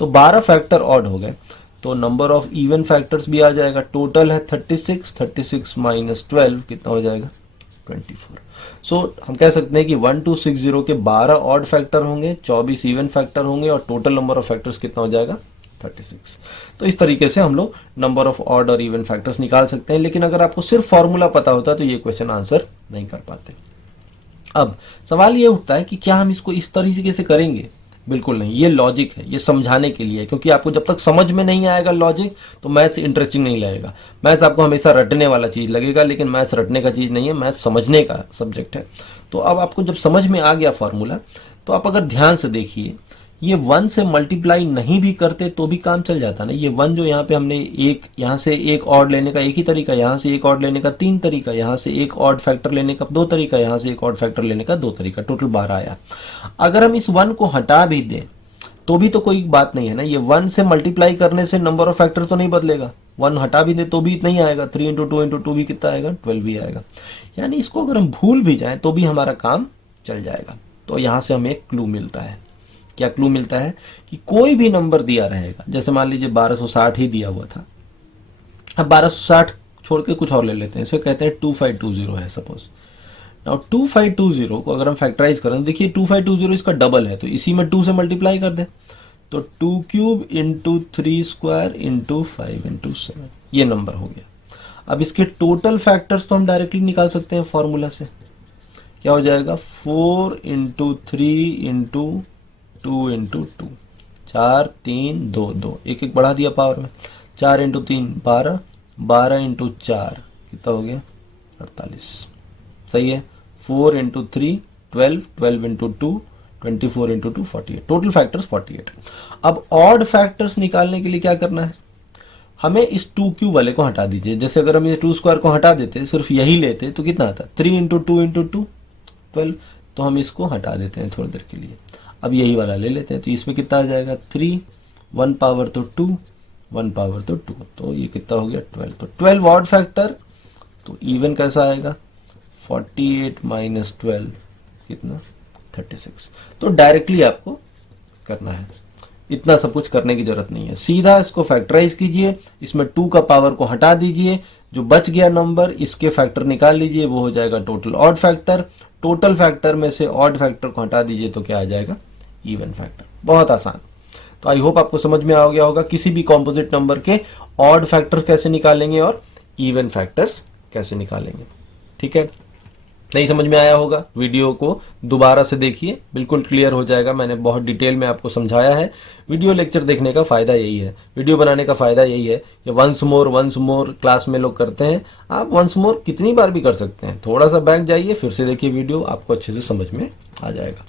तो 12 फैक्टर ऑड हो गए। तो नंबर ऑफ इवन फैक्टर्स भी आ जाएगा। टोटल है 36, 36 माइनस 12 कितना हो जाएगा? 24। सो हम कह सकते हैं कि 1260 के 12 ऑड फैक्टर होंगे, 24 इवन फैक्टर होंगे और टोटल नंबर ऑफ फैक्टर्स कितना हो जाएगा? 36। तो इस तरीके से हम लोग नंबर ऑफ ऑड और इवन फैक्टर्स निकाल सकते हैं। लेकिन अगर आपको सिर्फ फॉर्मूला पता होता तो ये क्वेश्चन आंसर नहीं कर पाते। अब सवाल ये उठता है कि क्या हम इसको इस तरीके से करेंगे? बिल्कुल नहीं, ये लॉजिक है, ये समझाने के लिए है, क्योंकि आपको जब तक समझ में नहीं आएगा लॉजिक तो मैथ्स इंटरेस्टिंग नहीं लगेगा। मैथ्स आपको हमेशा रटने वाला चीज लगेगा, लेकिन मैथ्स रटने का चीज नहीं है, मैथ्स समझने का सब्जेक्ट है। तो अब आपको जब समझ में आ गया फॉर्मूला, तो आप अगर ध्यान से देखिए, ये 1 से मल्टीप्लाई नहीं भी करते तो भी काम चल जाता ना। ये 1 जो यहाँ पे हमने एक, यहाँ से एक ऑड लेने का एक ही तरीका, यहाँ से एक ऑड लेने का 3 तरीका, यहाँ से एक ऑड फैक्टर लेने का 2 तरीका, यहाँ से एक ऑड फैक्टर लेने का 2 तरीका, टोटल 12 आया। अगर हम इस 1 को हटा भी दें तो भी तो कोई बात नहीं है ना। ये 1 से मल्टीप्लाई करने से नंबर ऑफ फैक्टर तो नहीं बदलेगा। 1 हटा भी दे तो भी नहीं आएगा। 3 इंटू 2 इंटू 2 भी कितना आएगा? 12 भी आएगा। यानी इसको अगर हम भूल भी जाएं तो भी हमारा काम चल जाएगा। तो यहां से हमें एक क्लू मिलता है। क्या क्लू मिलता है? कि कोई भी नंबर दिया रहेगा, जैसे मान लीजिए 1260 ही दिया हुआ था, अब 1260 छोड़ के कुछ और ले लेते हैं, इसे कहते हैं 2520 है सपोज। नाउ 2520 को अगर हम फैक्टराइज करें, देखिए 2520 इसका डबल है, तो इसी में 2 से मल्टीप्लाई कर दे, तो 2 cube into 3 square into 5 into 7, ये नंबर हो गया। अब इसके टोटल फैक्टर्स तो हम डायरेक्टली निकाल सकते हैं फॉर्मूला से। क्या हो जाएगा? 4 इंटू 3 इंटू 2 इंटू 2, 4 3 2 2, एक एक बढ़ा दिया पावर में, 4 इंटू 3 12, 12 इंटू 4 कितना हो गया? 48। सही है। 4 into 3 12, 12 into 2 24 into 2 48, total factors 48। अब ऑड फैक्टर्स निकालने के लिए क्या करना है? हमें इस 2 क्यूब वाले को हटा दीजिए। जैसे अगर हम ये 2 स्क्वायर को हटा देते, सिर्फ यही लेते, तो कितना आता? 3 इंटू 2 इंटू 2 12, तो हम इसको हटा देते हैं थोड़ी देर के लिए। अब यही वाला ले लेते हैं, तो इसमें कितना आ जाएगा? 3, 1 पावर तो 2, 1 पावर तो 2, तो ये कितना हो गया 12। तो 12 ऑड फैक्टर, तो इवन कैसा आएगा 48 माइनस 12 कितना 36। तो डायरेक्टली आपको करना है, इतना सब कुछ करने की जरूरत नहीं है, सीधा इसको फैक्टराइज कीजिए, इसमें 2 का पावर को हटा दीजिए, जो बच गया नंबर इसके फैक्टर निकाल लीजिए, वो हो जाएगा total odd factor. Total factor में से ऑड फैक्टर को हटा दीजिए तो क्या आ जाएगा इवन फैक्टर। बहुत आसान। तो आई होप आपको समझ में आ गया होगा किसी भी कॉम्पोजिट नंबर के ऑड फैक्टर्स कैसे निकालेंगे और इवन फैक्टर्स कैसे निकालेंगे। ठीक है, नहीं समझ में आया होगा वीडियो को दोबारा से देखिए, बिल्कुल क्लियर हो जाएगा। मैंने बहुत डिटेल में आपको समझाया है। वीडियो लेक्चर देखने का फायदा यही है, वीडियो बनाने का फायदा यही है कि वंस मोर क्लास में लोग करते हैं, आप वंस मोर कितनी बार भी कर सकते हैं। थोड़ा सा बैक जाइए, फिर से देखिए वीडियो, आपको अच्छे से समझ में आ जाएगा।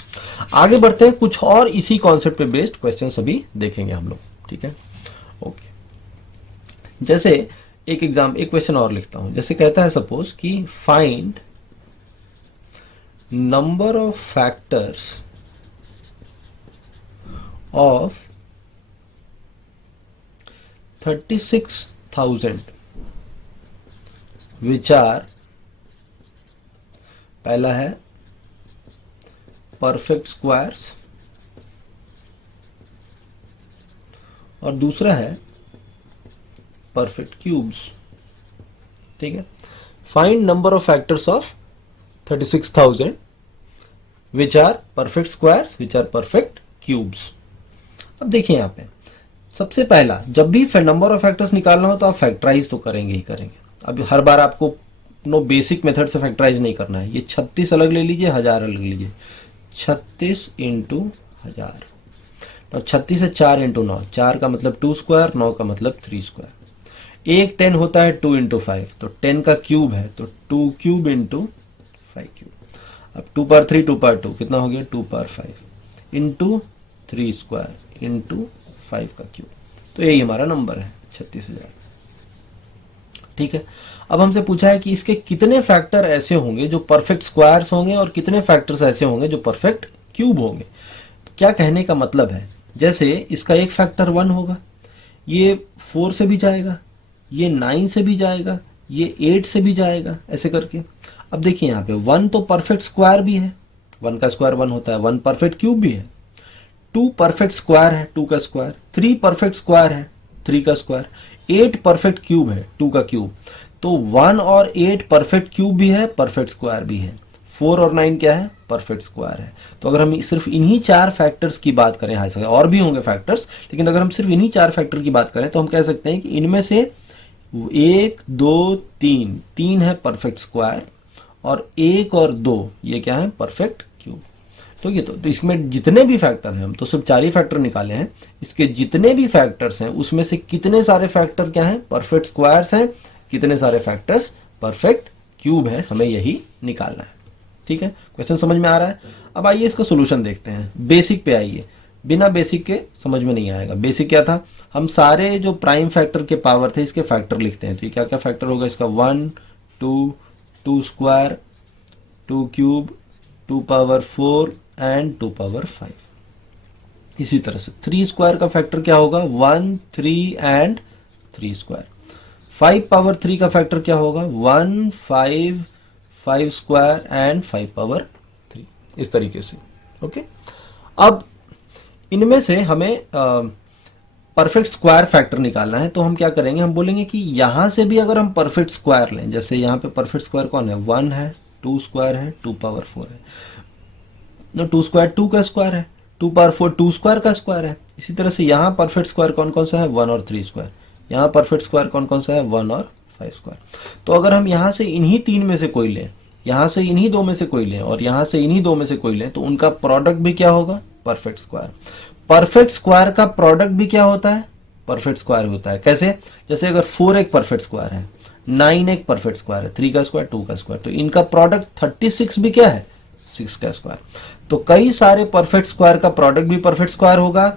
आगे बढ़ते हैं, कुछ और इसी कॉन्सेप्ट पे बेस्ड क्वेश्चन अभी देखेंगे हम लोग। ठीक है, ओके। जैसे एक क्वेश्चन और लिखता हूं, जैसे कहता है सपोज कि find number of factors of 36,000 which are, पहला है परफेक्ट स्क्वायर्स और दूसरा है परफेक्ट क्यूब्स। ठीक है, find number of factors of 36,000 which are perfect squares which are perfect cubes। अब देखिए यहाँ पे सबसे पहला, जब भी नंबर ऑफ फैक्टर्स निकालना हो तो आप फैक्टराइज तो करेंगे ही करेंगे। अब हर बार आपको नो बेसिक मेथड से फैक्टराइज नहीं करना है। ये 36 अलग ले लीजिए, 1000 अलग लीजिए, 36 इंटू 1000। तो 36 है 4 इंटू 9, 4 का मतलब 2 स्क्वायर, 9 का मतलब 3 स्क्वायर। एक 10 होता है 2 इंटू 5, तो 10 का क्यूब है तो 2 क्यूब इंटू 5 क्यूब। अब 2 पावर 3 2 पावर 2 कितना हो गया 2 पावर 5 इंटू 3 स्क्वायर इंटू 5 का क्यूब। तो यही हमारा नंबर है 36,000। ठीक है, अब हमसे पूछा है कि इसके कितने फैक्टर ऐसे होंगे जो परफेक्ट स्क्वायर्स होंगे और कितने फैक्टर्स ऐसे होंगे जो परफेक्ट क्यूब होंगे। तो क्या कहने का मतलब है, जैसे इसका एक फैक्टर 1 होगा, ये 4 से भी जाएगा, ये 9 से भी जाएगा, ये 8 से भी जाएगा, ऐसे करके। अब देखिए यहाँ पे 1 तो परफेक्ट स्क्वायर भी है, 1 का स्क्वायर 1 होता है, 1 परफेक्ट क्यूब भी है, 2 परफेक्ट स्क्वायर है 2 का स्क्वायर, 3 परफेक्ट स्क्वायर है 3 का स्क्वायर, 8 परफेक्ट क्यूब है 2 का क्यूब। तो 1 और 8 परफेक्ट क्यूब भी है, परफेक्ट स्क्वायर भी है। 4 और 9 क्या है, परफेक्ट स्क्वायर है। तो अगर हम सिर्फ इन्हीं 4 फैक्टर्स की बात करें, हाई सके और भी होंगे फैक्टर्स, लेकिन अगर हम सिर्फ इन्हीं 4 फैक्टर की बात करें तो हम कह सकते हैं कि इनमें से 1 2 3 है परफेक्ट स्क्वायर और 1 और 2 ये क्या है परफेक्ट क्यूब। तो ये तो इसमें जितने भी फैक्टर हैं, हम तो सिर्फ 4 ही फैक्टर निकाले हैं, इसके जितने भी फैक्टर्स हैं उसमें से कितने सारे फैक्टर क्या हैं परफेक्ट स्क्वायर्स हैं, कितने सारे फैक्टर्स परफेक्ट क्यूब है, हमें यही निकालना है। ठीक है, क्वेश्चन समझ में आ रहा है। अब आइए इसका सोल्यूशन देखते हैं। बेसिक पे आइए, बिना बेसिक के समझ में नहीं आएगा। बेसिक क्या था, हम सारे जो प्राइम फैक्टर के पावर थे इसके फैक्टर लिखते हैं। तो ये क्या क्या फैक्टर होगा इसका, 1 2 2 square 2 cube 2 power 4 and 2 power 5। इसी तरह से 3 स्क्वायर का फैक्टर क्या होगा, 1 3 एंड 3 स्क्वायर। 5 पावर 3 का फैक्टर क्या होगा, 1 5 5 स्क्वायर एंड 5 पावर 3। इस तरीके से। ओके, अब इनमें से हमें परफेक्ट स्क्वायर फैक्टर निकालना है। तो हम क्या करेंगे, हम बोलेंगे कि यहां से भी अगर हम परफेक्ट स्क्वायर लें, जैसे यहां पे परफेक्ट स्क्वायर कौन है, 1 है 2 स्क्वायर है 2 पावर 4 है, 2 स्क्वायर 2 का स्क्वायर है, 2 पावर 4 2 स्क्वायर का स्क्वायर है। इसी तरह से यहाँ परफेक्ट स्क्वायर कौन कौन सा है, 1 और 3 स्क्वायर। यहाँ परफेक्ट स्क्वायर कौन कौन सा है, 1 और 5 स्क्वायर। तो अगर हम यहाँ से इन्हीं 3 में से कोई लें, यहाँ से इन्हीं 2 में से कोई लें और यहाँ से इन्हीं 2 में से कोई लें, तो उनका प्रोडक्ट भी क्या होगा, परफेक्ट स्क्वायर। परफेक्ट स्क्वायर का प्रोडक्ट भी क्या होता है, परफेक्ट स्क्वायर होता है। कैसे, जैसे अगर 4 एक परफेक्ट स्क्वायर है, 9 एक परफेक्ट स्क्वायर है, 3 का स्क्वायर 2 का स्क्वायर, तो इनका प्रोडक्ट 36 भी क्या है, 6 का स्क्वायर। तो कई सारे परफेक्ट स्क्वायर का प्रोडक्ट भी परफेक्ट स्क्वायर होगा,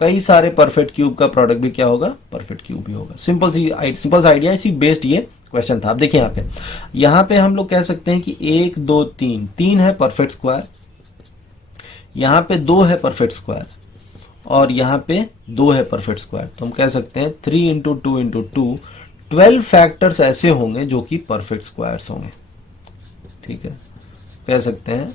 कई सारे परफेक्ट क्यूब का प्रोडक्ट भी क्या होगा, परफेक्ट क्यूब भी होगा। सिंपल सा आइडिया, इसी बेस्ड ये क्वेश्चन था। अब देखिए यहाँ पे हम लोग कह सकते हैं कि 1 2 3 है परफेक्ट स्क्वायर, यहाँ पे 2 है परफेक्ट स्क्वायर और यहाँ पे 2 है परफेक्ट स्क्वायर, तो हम कह सकते हैं 3 into two into two 12 factors ऐसे होंगे जो कि परफेक्ट स्क्वायर्स होंगे। ठीक है, कह सकते हैं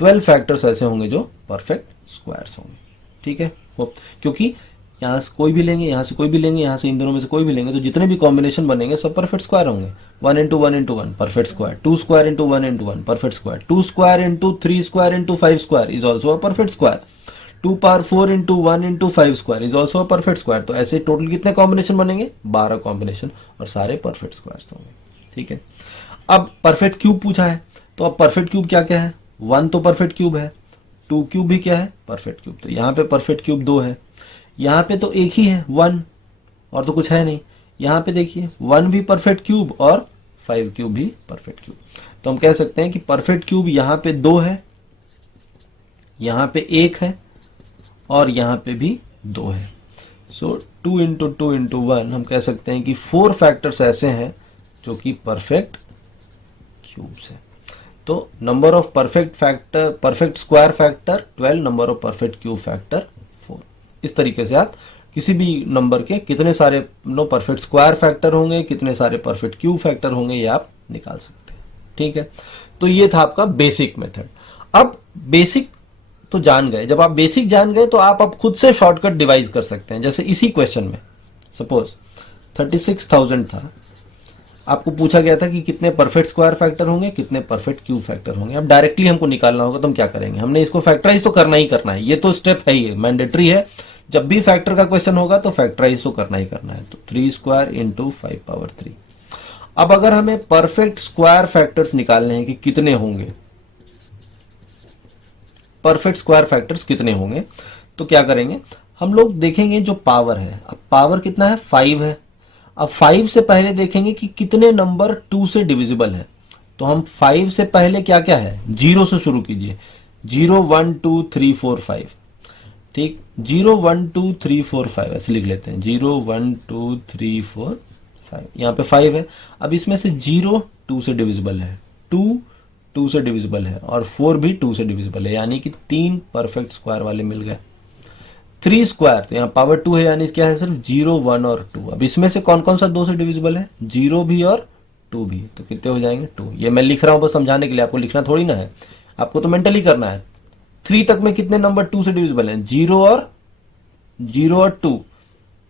12 फैक्टर्स ऐसे होंगे जो परफेक्ट स्क्वायर्स होंगे। ठीक है, क्योंकि यहां से कोई भी लेंगे, यहां से कोई भी लेंगे, यहां से इन दोनों में से कोई भी लेंगे, तो जितने भी कॉम्बिनेशन बनेंगे सब परफेक्ट स्क्वायर होंगे। 1 into one into one perfect square, 2 square into one into one perfect square, 2 square into 3 square into 5 square is also a perfect square, 2 power 4 into 1 into 5 square is also a perfect square. तो ऐसे total कितने combination बनेंगे? 12 combination, और सारे perfect square होंगे। ठीक है, अब परफेक्ट क्यूब पूछा है, तो अब परफेक्ट क्यूब क्या क्या है? 1 तो परफेक्ट क्यूब है, 2 क्यूब भी क्या है? Perfect cube. तो यहाँ पे परफेक्ट क्यूब 2 है, यहाँ पे तो एक ही है 1, और तो कुछ है नहीं। यहाँ पे देखिए 1 भी परफेक्ट क्यूब और 5 क्यूब भी परफेक्ट क्यूब। तो हम कह सकते हैं कि परफेक्ट क्यूब यहाँ पे 2 है, यहाँ पे 1 है, और यहाँ पे भी 2 है। सो 2 इंटू टू इंटू वन, हम कह सकते हैं कि 4 फैक्टर्स ऐसे हैं जो कि परफेक्ट क्यूब्स है। तो number of perfect factor, perfect square factor 12, number of perfect cube factor 4। इस तरीके से आप किसी भी नंबर के कितने सारे परफेक्ट स्क्वायर फैक्टर होंगे, कितने सारे परफेक्ट क्यूब फैक्टर होंगे, ये आप निकाल सकते हैं। ठीक है, तो ये था आपका बेसिक मेथड। अब बेसिक तो जान गए, जब आप बेसिक जान गए तो आप अब खुद से शॉर्टकट डिवाइस कर सकते हैं। जैसे इसी क्वेश्चन में सपोज 36,000 था, आपको पूछा गया था कि कितने परफेक्ट स्क्वायर फैक्टर होंगे, कितने परफेक्ट क्यूब फैक्टर होंगे। अब डायरेक्टली हमको निकालना होगा, तो हम क्या करेंगे? हमने इसको फैक्टराइज तो करना ही करना है, ये तो स्टेप है ही, मैंडेटरी है। जब भी फैक्टर का क्वेश्चन होगा तो फैक्टराइज तो करना ही करना है। तो 3 स्क्वायर इंटू 5 पावर 3। अब अगर हमें परफेक्ट स्क्वायर फैक्टर्स निकालने हैं कि कितने होंगे, परफेक्ट स्क्वायर फैक्टर्स कितने होंगे, तो क्या करेंगे? हम लोग देखेंगे जो पावर है। अब पावर कितना है? 5 है। अब 5 से पहले देखेंगे कि कितने नंबर 2 से डिविजिबल है। तो हम 5 से पहले क्या क्या है? 0 से शुरू कीजिए। 0 1 2 3 4 5। ठीक, 0 1 2 3 4 5 ऐसे लिख लेते हैं। 0 1 2 3 4 5, यहाँ पे 5 है। अब इसमें से 0 2 से डिविजिबल है, 2 2 से डिविजिबल है, और 4 भी 2 से डिविजिबल है, यानी कि 3 परफेक्ट स्क्वायर वाले मिल गए। 3 स्क्वायर, तो यहाँ पावर 2 है, यानी क्या है? सिर्फ 0 1 और 2। अब इसमें से कौन कौन सा 2 से डिविजिबल है? 0 भी और 2 भी। तो कितने हो जाएंगे? 2। ये मैं लिख रहा हूं बस समझाने के लिए, आपको लिखना थोड़ी ना है, आपको तो मेंटली करना है। 3 तक में कितने नंबर 2 से डिविजिबल है? 0 और 2।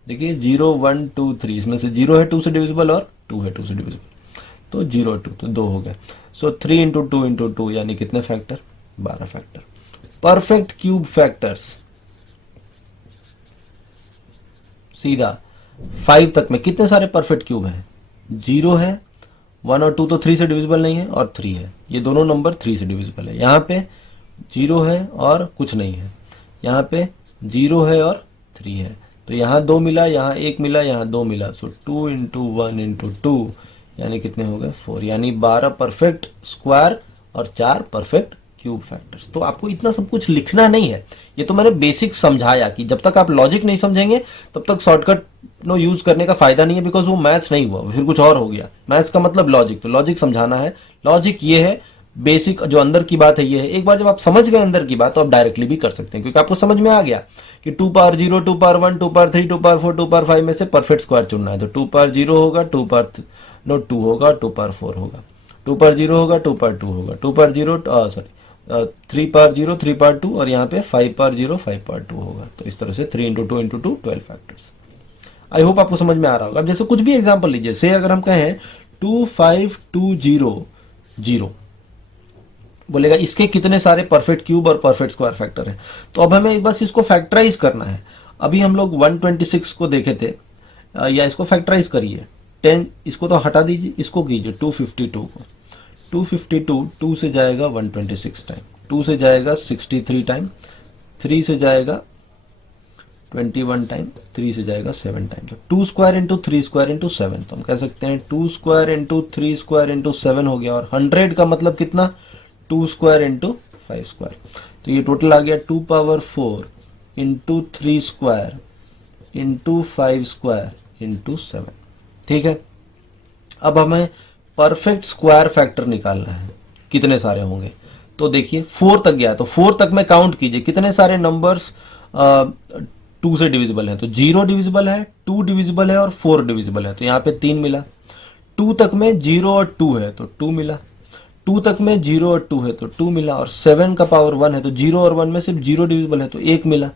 देखिए 0 1 2 3, इसमें से 0 है 2 से डिविजिबल और 2 है 2 से डिविजिबल, तो 0 और 2, तो 2 हो गए। सो 3 इंटू टू इंटू टू, यानी कितने factor? 12 factor. Perfect cube factors सीधा 5 तक में कितने सारे परफेक्ट क्यूब हैं? 0 है, 1 और 2 तो 3 से डिविजिबल नहीं है, और 3 है, ये दोनों नंबर 3 से डिविजिबल है। यहाँ पे 0 है और कुछ नहीं है, यहाँ पे 0 है और 3 है, तो यहाँ 2 मिला, यहाँ 1 मिला, यहाँ 2 मिला। सो 2 इंटू 1 इंटू 2, यानी कितने हो गए? 4, यानी 12 परफेक्ट स्क्वायर और 4 परफेक्ट क्यूब फैक्टर्स। तो आपको इतना सब कुछ लिखना नहीं है, ये तो मैंने बेसिक समझाया कि जब तक आप लॉजिक नहीं समझेंगे तब तक शॉर्टकट नो यूज करने का फायदा नहीं है, बिकॉज वो मैथ्स नहीं हुआ, फिर कुछ और हो गया। मैथ्स का मतलब लॉजिक, तो लॉजिक समझाना है। लॉजिक ये है, बेसिक जो अंदर की बात है ये है। एक बार जब आप समझ गए अंदर की बात, तो आप डायरेक्टली भी कर सकते हैं, क्योंकि आपको समझ में आ गया कि 2 power 0, 2 power 1, 2 power 3, 2 power 4, 2 power 5 में से परफेक्ट स्क्वायर चुनना है। तो 2 पावर 0 होगा, 2 पावर 2 होगा, 2 पावर 4 होगा, 2 पावर 0 होगा, 2 पावर 2 होगा, 2 पावर 0 3 पावर 0, 3 पावर 2, और यहाँ पे 5 पावर 0, 5 पावर 2 होगा। तो इस तरह से 3 into two into two 12 factors. I hope आपको समझ में आ रहा होगा। अब जैसे कुछ भी एग्जांपल लीजिए, से अगर हम कहें 2 5 2 0 0, बोलेगा इसके कितने सारे परफेक्ट क्यूब और परफेक्ट स्क्वायर फैक्टर है। तो अब हमें बस इसको फैक्टराइज करना है। अभी हम लोग 126 को देखे थे, या इसको फैक्टराइज करिए। 10, इसको तो हटा दीजिए, इसको कीजिए 252 को। 252 2 से जाएगा 126 टाइम, 2 से जाएगा 63 टाइम, 3 से जाएगा 21 टाइम, 3 से जाएगा 7 टाइम। तो 2 स्क्वायर इंटू 3 स्क्वायर इंटू 7, तो हम कह सकते हैं 2 स्क्वायर इंटू 3 स्क्वायर इंटू 7 हो गया। और 100 का मतलब कितना? 2 स्क्वायर इंटू 5 स्क्वायर। तो ये टोटल आ गया 2 power 4 into 3 square into 5 square into 7। ठीक है, अब हमें परफेक्ट स्क्वायर फैक्टर निकालना है, कितने सारे होंगे। तो देखिए 4 तक गया, तो 4 तक में काउंट कीजिए कितने सारे नंबर्स 2 से डिविजिबल है, तो 0 डिविजिबल है, 2 डिविजिबल है और 4 डिविजिबल है, तो यहाँ पे 3 मिला। 2 तक में 0 और 2 है तो 2 मिला। 2 तक में 0 और 2 है तो 2 मिला, और 7 का पावर 1 है तो 0 और 1 में सिर्फ 0 डिविजिबल है तो 1 मिला।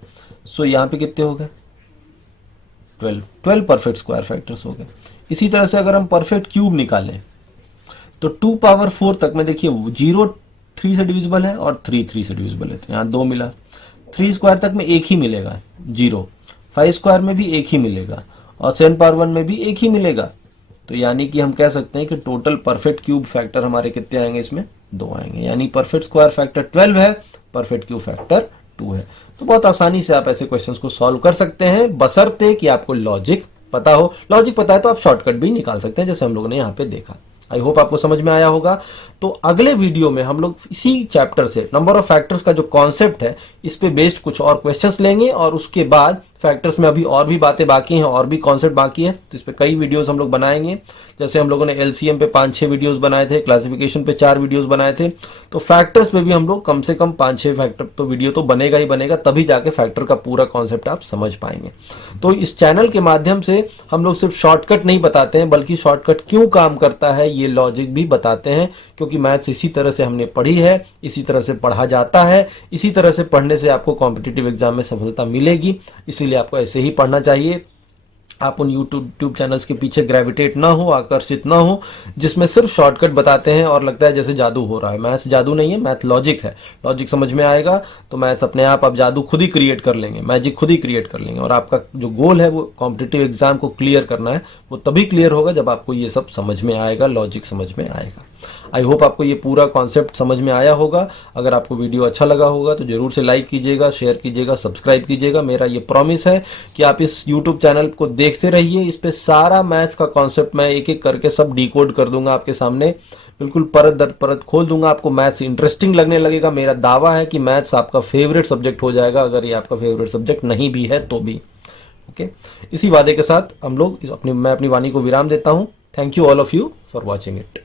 सो यहाँ पे कितने हो गए? 12 परफेक्ट स्क्वायर फैक्टर्स हो गए। इसी तरह से अगर हम परफेक्ट क्यूब निकालें तो 2 पावर 4 तक में देखिए 0 3 से डिविजिबल है और 3 3 से डिविजिबल है, तो यहाँ 2 मिला। 3 स्क्वायर तक में एक ही मिलेगा 0, 5 स्क्वायर में भी एक ही मिलेगा और 7 पावर 1 में भी एक ही मिलेगा। तो यानी कि हम कह सकते हैं कि टोटल परफेक्ट क्यूब फैक्टर हमारे कितने आएंगे? इसमें 2 आएंगे, यानी परफेक्ट स्क्वायर फैक्टर 12 है, परफेक्ट क्यूब फैक्टर 2 है। तो बहुत आसानी से आप ऐसे क्वेश्चंस को सॉल्व कर सकते हैं, बशर्ते कि आपको लॉजिक पता हो। लॉजिक पता है तो आप शॉर्टकट भी निकाल सकते हैं, जैसे हम लोगों ने यहाँ पे देखा। आई होप आपको समझ में आया होगा। तो अगले वीडियो में हम लोग इसी चैप्टर से नंबर ऑफ फैक्टर्स का जो कॉन्सेप्ट है इस पे बेस्ड कुछ और क्वेश्चंस लेंगे, और उसके बाद फैक्टर्स में अभी और भी बातें बाकी हैं और भी कॉन्सेप्ट बाकी है, तो इस पे कई वीडियोस हम लोग बनाएंगे। जैसे हम लोगों ने एलसीएम पे 5-6 वीडियोस बनाए थे, क्लासिफिकेशन पे 4 वीडियोस बनाए थे, तो फैक्टर्स पे भी हम लोग कम से कम 5-6 फैक्टर तो वीडियो तो बनेगा ही बनेगा, तभी जाके फैक्टर का पूरा कॉन्सेप्ट आप समझ पाएंगे। तो इस चैनल के माध्यम से हम लोग सिर्फ शॉर्टकट नहीं बताते हैं, बल्कि शॉर्टकट क्यों काम करता है ये लॉजिक भी बताते हैं, क्योंकि मैथ्स इसी तरह से हमने पढ़ी है, इसी तरह से पढ़ा जाता है, इसी तरह से पढ़ने से आपको कॉम्पिटिटिव एग्जाम में सफलता मिलेगी। इसीलिए आपको ऐसे ही पढ़ना चाहिए। आप उन यूट्यूब चैनल्स के पीछे ग्रेविटेट ना हो, आकर्षित ना हो, जिसमें सिर्फ शॉर्टकट बताते हैं और लगता है जैसे जादू हो रहा है। मैथ्स जादू नहीं है, मैथ लॉजिक है। लॉजिक समझ में आएगा तो मैथ्स अपने आप जादू खुद ही क्रिएट कर लेंगे, मैजिक खुद ही क्रिएट कर लेंगे, और आपका जो गोल है वो कॉम्पिटिटिव एग्जाम को क्लियर करना है, वो तभी क्लियर होगा जब आपको ये सब समझ में आएगा, लॉजिक समझ में आएगा। आई होप आपको ये पूरा कॉन्सेप्ट समझ में आया होगा। अगर आपको वीडियो अच्छा लगा होगा तो जरूर से लाइक कीजिएगा, शेयर कीजिएगा, सब्सक्राइब कीजिएगा। मेरा ये प्रॉमिस है कि आप इस यूट्यूब चैनल को देखते रहिए, इस पे सारा मैथ्स का कॉन्सेप्ट मैं एक एक करके सब डिकोड कर दूंगा आपके सामने, बिल्कुल परत दर परत खोल दूंगा। आपको मैथ्स इंटरेस्टिंग लगने लगेगा। मेरा दावा है कि मैथ्स आपका फेवरेट सब्जेक्ट हो जाएगा, अगर ये आपका फेवरेट सब्जेक्ट नहीं भी है तो भी। ओके, इसी वादे के साथ हम लोग मैं अपनी वाणी को विराम देता हूं। Thank you all of you for watching it.